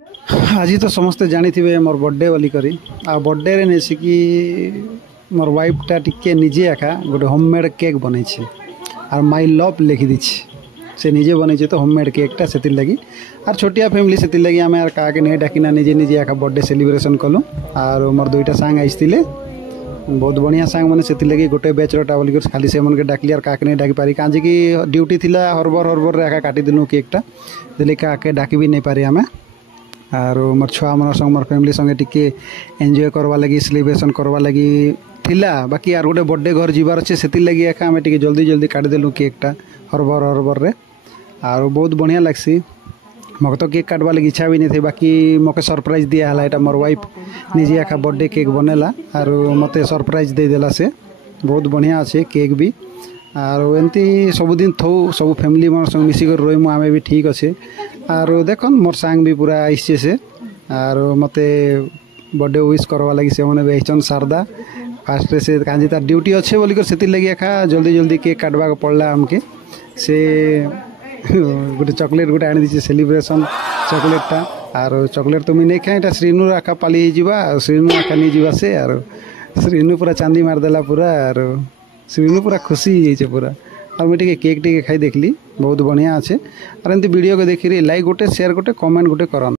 आज तो समस्ते जानी थे मोर बर्थडे बोली करी आ बर्थडे रे नेसी कि मोर वाइफ टा टिके निजे आखा गोटे होममेड केक बनै छे और माई लव लिखि दी से निजे बनै छे तो होममेड केक टा सेतिर लगी और छोटिया फैमिली सेतिर लगी आमे का के नहीं डाकिना निजे निजे आखा बर्थडे सेलिब्रेशन कलु और मोर दुईटा सांग आइसतिले बहुत बढ़िया सांग मैंने से लगी गोटे बैचरटा बोल खाली से मन के डाकली और काके नहीं डाकी पारी काजी की ड्यूटी थिला हरबर हरबर रे आका काटी देलु केकटा देले काके डाकी भी नहीं पारी आमे और मोर छुआ मन संग मोर फैमिली संगे टिके एंजॉय करवा लगी सेलिब्रेशन करवा लगी थिला बाकी यार गोटे बर्थडे घर जीवार अच्छे से लगी एका आम टिके जल्दी जल्दी काटी देलु केकटा हरबर हरबर रे और बहुत बढ़िया लगसी मक तो केक काटवा लगी इच्छा भी नहीं थी बाकी मके सरप्राइज दिया है मोर वाइफ निजे आखा बर्थडे केक बनेला और मत सरप्राइज दे देला से बहुत बढ़िया अच्छे केक भी और एमती सबुदिन थो सब फैमिली मन संग मिसिकर रही आमे भी ठीक अच्छे और देख मोर सांग भी पूरा आइसे से और मते बर्थडे विश करवा लगी से मैंने भी शारदा फास्ट से कहीं तार ड्यूटी अच्छे बोलिकर से लगी एका जल्दी जल्दी केक काटवा पड़ला आमके से गोटे चॉकलेट गोटे आनी दीजिए सेलिब्रेशन चॉकलेटा और चॉकलेट तो मुझे नहीं खाए श्रीनु आखा पाली जावा श्रीनु आखा नहीं जावा से और श्रीनु पूरा चांदी मारदेला पूरा और श्रीनु पूरा खुशी हो पूरा और मुझे केक टे खाई देखली बहुत बढ़िया अच्छे और एमती वीडियो को देखी लाइक गोटे शेयर गोटे कमेंट गोटे करन।